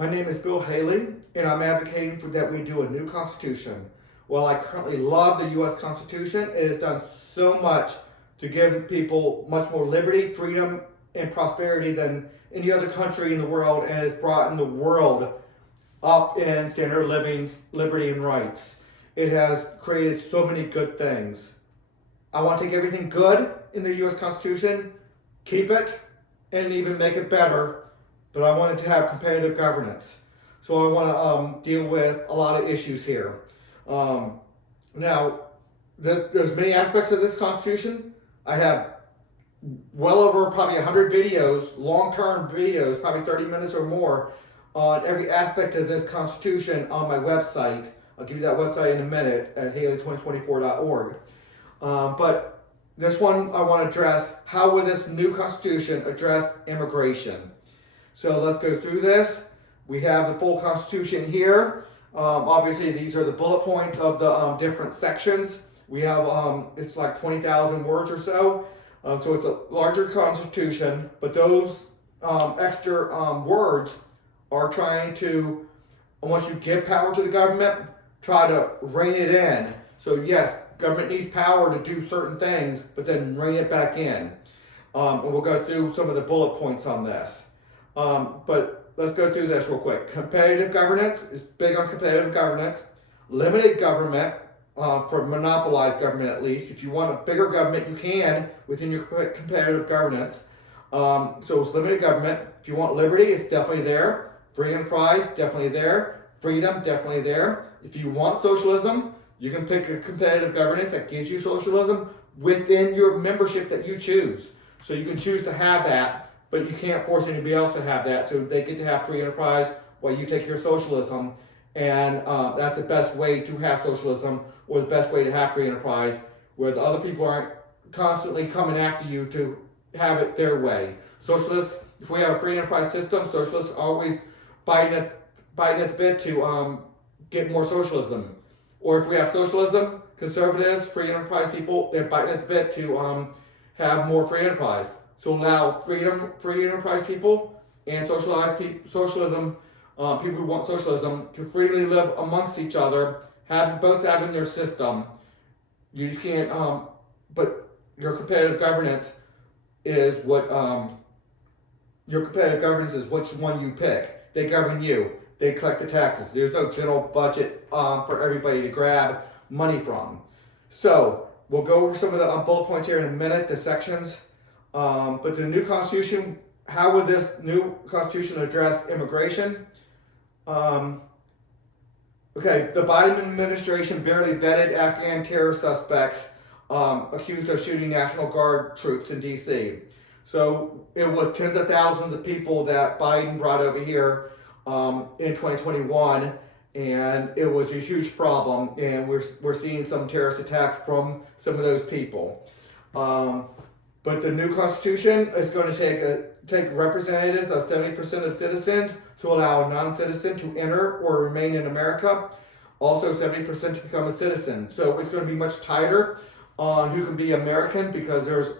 My name is Bill Haley, and I'm advocating for that we do a new Constitution. While I currently love the U.S. Constitution, it has done so much to give people much more liberty, freedom, and prosperity than any other country in the world, and has brought in the world up in standard of living, liberty, and rights. It has created so many good things. I want to take everything good in the U.S. Constitution, keep it, and even make it better, but I wanted to have competitive governance. So I want to deal with a lot of issues here. Now, there's many aspects of this Constitution. I have well over probably 100 videos, long-term videos, probably 30 minutes or more, on every aspect of this Constitution on my website. I'll give you that website in a minute at haley2024.org. But this one I want to address, how will this new Constitution address immigration? So let's go through this. We have the full Constitution here. Obviously, these are the bullet points of the different sections. We have, it's like 20,000 words or so. So it's a larger Constitution, but those extra words are trying to, once you give power to the government, try to rein it in. So yes, government needs power to do certain things, but then rein it back in. And we'll go through some of the bullet points on this. But let's go through this real quick. Competitive governance is big on competitive governance. Limited government, for monopolized government at least. If you want a bigger government, you can within your competitive governance. So it's limited government. If you want liberty, it's definitely there. Free enterprise, definitely there. Freedom, definitely there. If you want socialism, you can pick a competitive governance that gives you socialism within your membership that you choose. So you can choose to have that, but you can't force anybody else to have that. So they get to have free enterprise while you take your socialism. And that's the best way to have socialism, or the best way to have free enterprise, where the other people aren't constantly coming after you to have it their way. Socialists, if we have a free enterprise system, socialists are always biting at the bit to get more socialism. Or if we have socialism, conservatives, free enterprise people, they're biting at the bit to have more free enterprise. So allow free enterprise people and socialism, people who want socialism, to freely live amongst each other, both having their system. You just can't, but your competitive governance is what, which one you pick. They govern you. They collect the taxes. There's no general budget for everybody to grab money from. So we'll go over some of the bullet points here in a minute, the sections. But the new Constitution, how would this new Constitution address immigration? Okay, the Biden administration barely vetted Afghan terror suspects accused of shooting National Guard troops in D.C. So it was tens of thousands of people that Biden brought over here in 2021, and it was a huge problem, and we're seeing some terrorist attacks from some of those people. But the new Constitution is going to take representatives of 70% of citizens to allow a non-citizen to enter or remain in America. Also 70% to become a citizen. So it's going to be much tighter on who can be American, because there's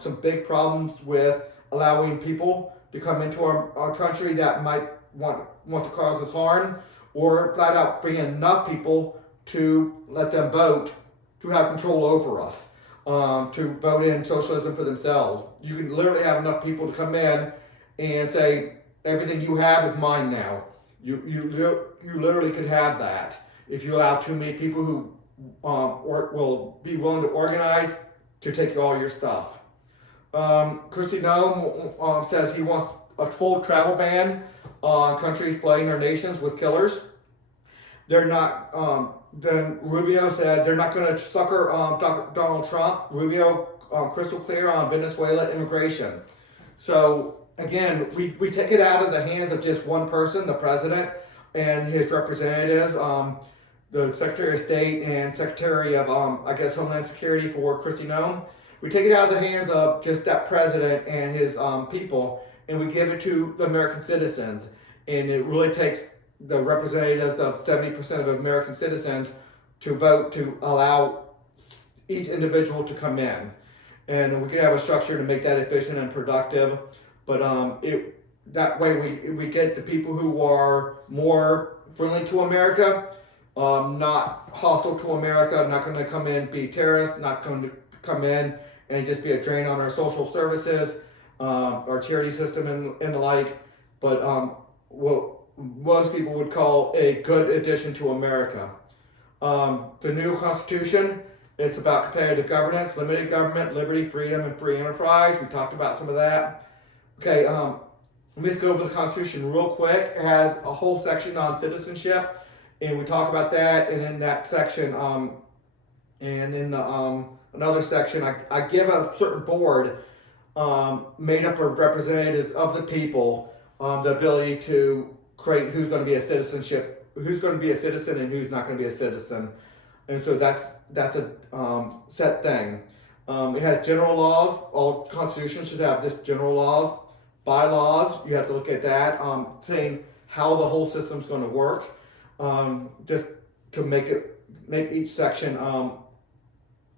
some big problems with allowing people to come into our country that might want to cause us harm, or flat out bring in enough people to let them vote, to have control over us. To vote in socialism for themselves. You can literally have enough people to come in and say, everything you have is mine now. You literally could have that if you allow too many people who will be willing to organize to take all your stuff. Kristi Noem says he wants a full travel ban on countries flooding our nations with killers. They're not. Then Rubio said they're not going to sucker Donald Trump. Rubio crystal clear on Venezuela immigration. So again, we take it out of the hands of just one person, the president and his representatives, the Secretary of State and Secretary of Homeland Security for Kristi Noem. We take it out of the hands of just that president and his people, and we give it to the American citizens. And it really takes the representatives of 70% of American citizens to vote to allow each individual to come in. And we can have a structure to make that efficient and productive. But that way we get the people who are more friendly to America, not hostile to America, not going to come in be terrorists, not going to come in and just be a drain on our social services, our charity system and the like, but what most people would call a good addition to America. The new Constitution, it's about competitive governance, limited government, liberty, freedom, and free enterprise. We talked about some of that. Okay, let me just go over the Constitution real quick. It has a whole section on citizenship, and we talk about that. And in that section, and in the another section, I give a certain board made up of representatives of the people the ability to create who's going to be a citizen and who's not going to be a citizen. And so that's a set thing. It has general laws. All constitutions should have this general laws. Bylaws, you have to look at that, saying how the whole system's going to work, just to make each section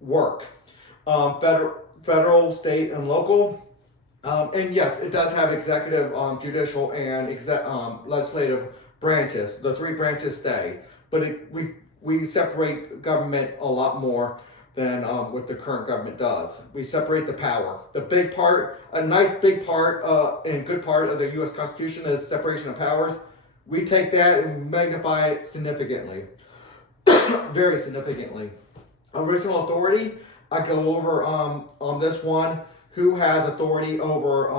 work. Federal, state, and local. And yes, it does have executive, judicial, and legislative branches. The three branches stay, but we separate government a lot more than what the current government does. We separate the power. The big part, a nice big part and good part of the U.S. Constitution is separation of powers. We take that and magnify it significantly, very significantly. Original authority, I go over on this one, who has authority over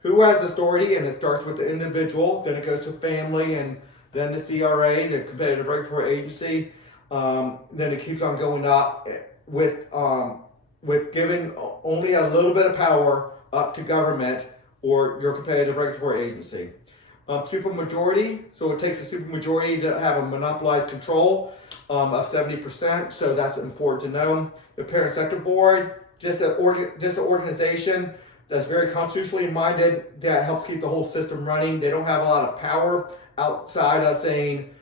who has authority, and it starts with the individual, then it goes to family, and then the CRA, the Competitive Regulatory Agency. Then it keeps on going up with giving only a little bit of power up to government or your competitive regulatory agency. Supermajority, so it takes a supermajority to have a monopolized control of 70%, so that's important to know. The Parent Sector Board, just an organization that's very constitutionally minded, that helps keep the whole system running. They don't have a lot of power outside of saying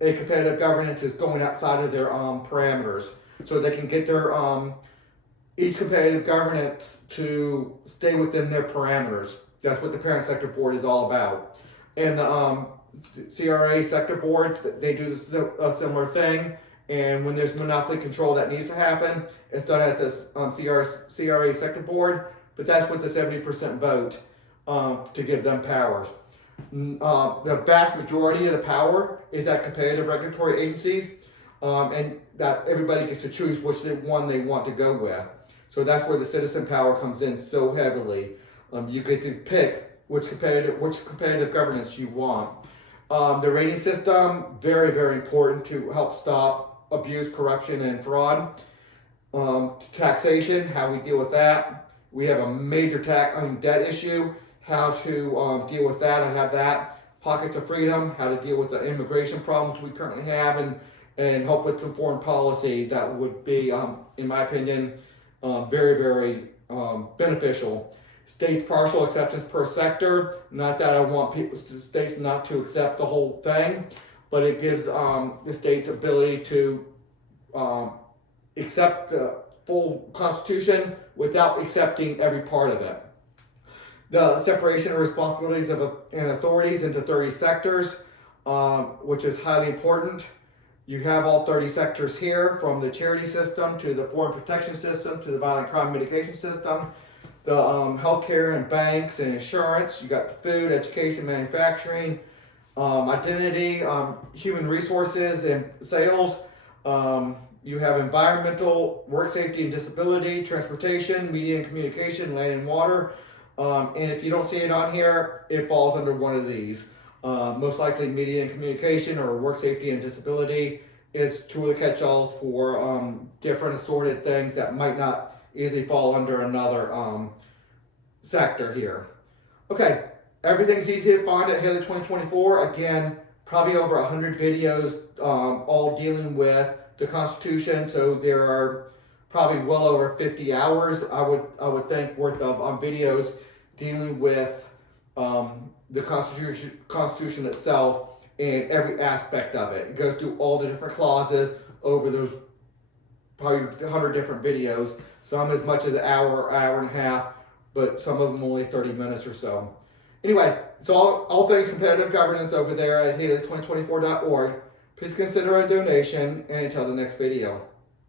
a competitive governance is going outside of their parameters, so they can get their each competitive governance to stay within their parameters. That's what the Parent Sector Board is all about. And CRA sector boards, they do a similar thing. And when there's monopoly control that needs to happen, it's done at this CRA sector board. But that's with the 70% vote to give them powers. The vast majority of the power is at competitive regulatory agencies, and that everybody gets to choose which one they want to go with. So that's where the citizen power comes in so heavily. You get to pick which competitive governance you want. The rating system, very, very important to help stop abuse, corruption, and fraud. Taxation, how we deal with that. We have a major debt issue. How to deal with that. I have that. Pockets of freedom, how to deal with the immigration problems we currently have, and help with some foreign policy that would be, in my opinion, very, very beneficial. States partial acceptance per sector. Not that I want states not to accept the whole thing, but it gives the states ability to accept the full Constitution without accepting every part of it. The separation of responsibilities and authorities into 30 sectors, which is highly important. You have all 30 sectors here, from the charity system to the foreign protection system to the violent crime mitigation system, the healthcare and banks and insurance. You got food, education, manufacturing, identity, human resources and sales. You have environmental, work safety and disability, transportation, media and communication, land and water. And if you don't see it on here, it falls under one of these. Most likely media and communication or work safety and disability is two of the catch-alls for different assorted things that might not easily fall under another sector here. Okay, everything's easy to find at Haley 2024. Again, probably over 100 videos all dealing with the Constitution, so there are probably well over 50 hours, I would think, worth of videos dealing with the Constitution itself and every aspect of it. It goes through all the different clauses over those probably 100 different videos, some as much as an hour, hour and a half, but some of them only 30 minutes or so. Anyway, it's all things competitive governance over there at Haley2024.org. Please consider a donation, and until the next video.